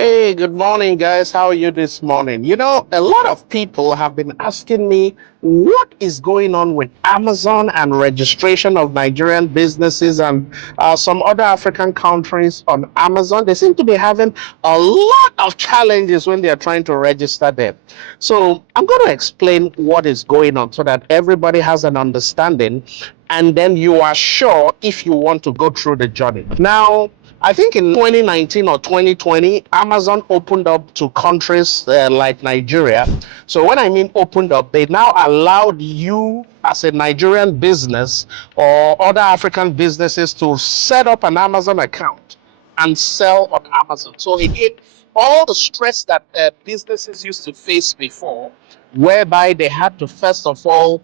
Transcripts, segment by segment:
Hey, good morning, guys. How are you this morning? A lot of people have been asking me what is going on with Amazon and registration of Nigerian businesses and some other African countries on Amazon. They seem to be having a lot of challenges when they are trying to register them. So I'm going to explain what is going on so that everybody has an understanding, and then you are sure if you want to go through the journey. Now, I think in 2019 or 2020, Amazon opened up to countries like Nigeria. So when I mean opened up, they now allowed you as a Nigerian business or other African businesses to set up an Amazon account and sell on Amazon. So again, all the stress that businesses used to face before, whereby they had to first of all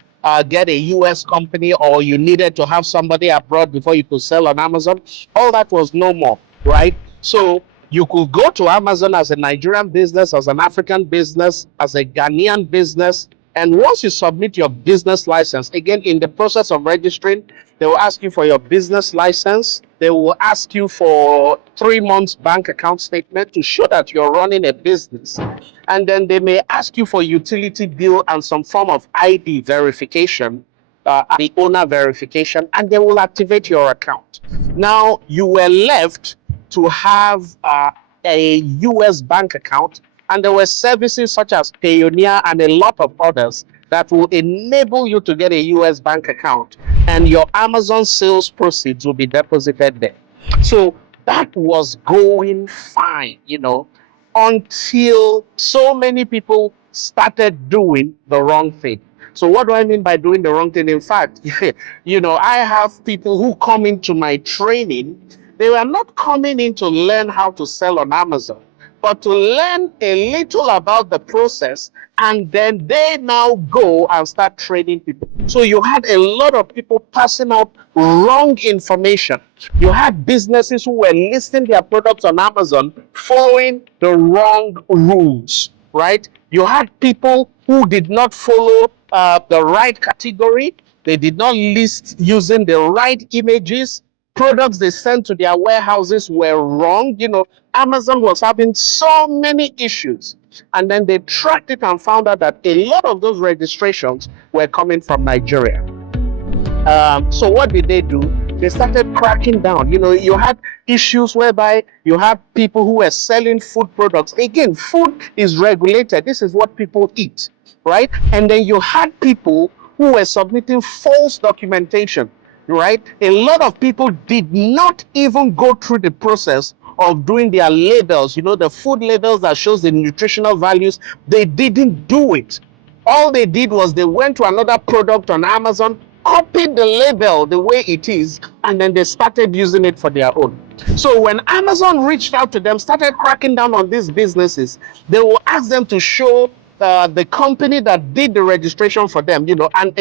get a US company, or you needed to have somebody abroad before you could sell on Amazon, all that was no more, right? So you could go to Amazon as a Nigerian business, as an African business, as a Ghanaian business. And once you submit your business license, again, in the process of registering, they will ask you for your business license. They will ask you for 3 months bank account statement to show that you're running a business. And then they may ask you for utility bill and some form of ID verification, the owner verification, and they will activate your account. Now, you were left to have a US bank account, and there were services such as Payoneer and a lot of others that will enable you to get a US bank account, and your Amazon sales proceeds will be deposited there. So that was going fine, until so many people started doing the wrong thing. So what do I mean by doing the wrong thing? In fact, I have people who come into my training. They were not coming in to learn how to sell on Amazon, but to learn a little about the process, and then they now go and start training people. So you had a lot of people passing out wrong information. You had businesses who were listing their products on Amazon following the wrong rules, right? You had people who did not follow the right category. They did not list using the right images. Products they sent to their warehouses were wrong. Amazon was having so many issues. And then they tracked it and found out that a lot of those registrations were coming from Nigeria. So what did they do? They started cracking down. You had issues whereby you had people who were selling food products. Again, food is regulated. This is what people eat, right? And then you had people who were submitting false documentation, right? A lot of people did not even go through the process of doing their labels, the food labels that shows the nutritional values. They didn't do it. All they did was they went to another product on Amazon, copied the label the way it is, and then they started using it for their own. So when Amazon reached out to them, started cracking down on these businesses, they will ask them to show the company that did the registration for them, and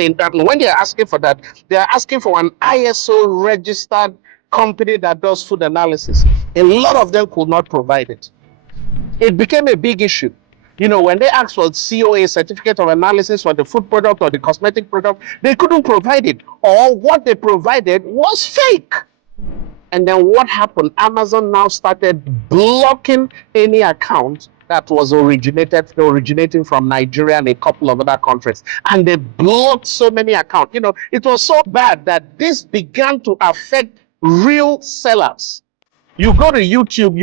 when they're asking for that, they're asking for an ISO registered company that does food analysis. A lot of them could not provide it. It became a big issue. When they asked for COA, certificate of analysis, for the food product or the cosmetic product, they couldn't provide it, or what they provided was fake. And then what happened? Amazon now started blocking any account that was originating from Nigeria and a couple of other countries. And they blocked so many accounts. It was so bad that this began to affect real sellers. You go to YouTube,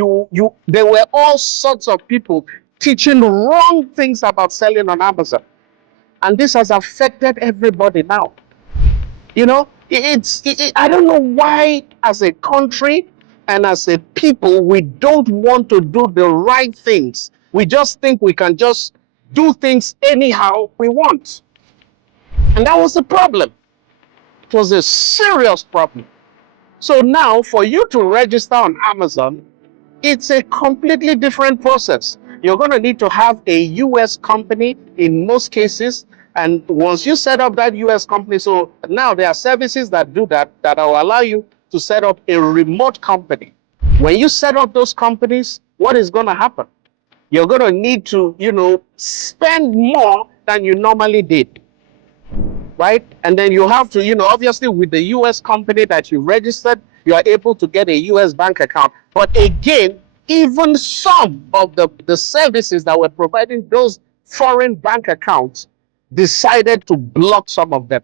there were all sorts of people teaching wrong things about selling on Amazon. And this has affected everybody now. I don't know why, as a country and as a people, we don't want to do the right things. We just think we can just do things anyhow we want. And that was the problem. It was a serious problem. So now, for you to register on Amazon, it's a completely different process. You're going to need to have a US company in most cases. And once you set up that US company, so now there are services that do that will allow you to set up a remote company. When you set up those companies, what is going to happen? You're going to need to, spend more than you normally did. Right? And then you have to, obviously with the US company that you registered, you are able to get a US bank account. But again, even some of the services that were providing those foreign bank accounts decided to block some of them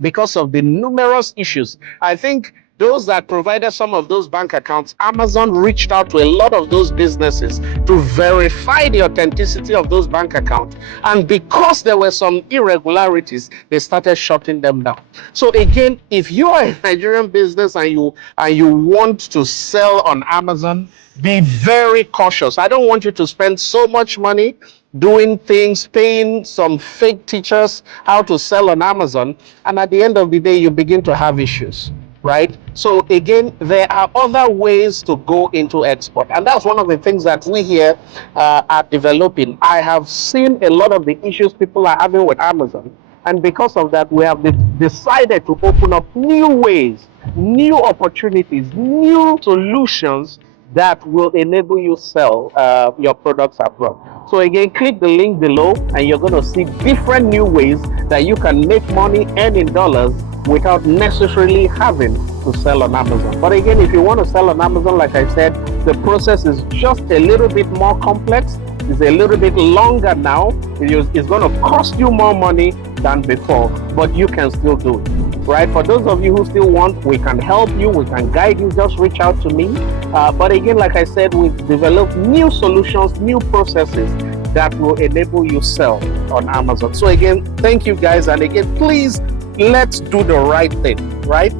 because of the numerous issues. I think those that provided some of those bank accounts, Amazon reached out to a lot of those businesses to verify the authenticity of those bank accounts. And because there were some irregularities, they started shutting them down. So again, if you are a Nigerian business and you want to sell on Amazon, be very cautious. I don't want you to spend so much money doing things, paying some fake teachers how to sell on Amazon, and at the end of the day, you begin to have issues, right? So again, there are other ways to go into export, and that's one of the things that we here are developing. I have seen a lot of the issues people are having with Amazon, and because of that, we have decided to open up new ways, new opportunities, new solutions that will enable you sell your products abroad. So again, click the link below and you're going to see different new ways that you can make money, earn in dollars without necessarily having to sell on Amazon. But again, if you want to sell on Amazon, like I said, the process is just a little bit more complex. It's a little bit longer now. It's going to cost you more money than before, but you can still do it. Right? For those of you who still want, we can help you, we can guide you, just reach out to me. But again, like I said, we've developed new solutions, new processes that will enable you sell on Amazon. So again, thank you guys. And again, please, let's do the right thing, right?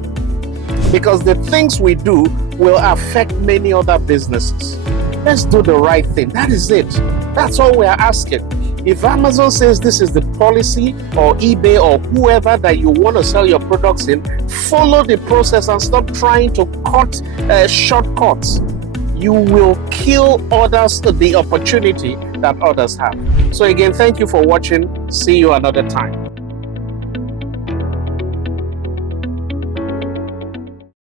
Because the things we do will affect many other businesses. Let's do the right thing. That is it. That's all we are asking. If Amazon says this is the policy, or eBay, or whoever that you want to sell your products in, follow the process and stop trying to cut shortcuts. You will kill others the opportunity that others have. So again, thank you for watching. See you another time.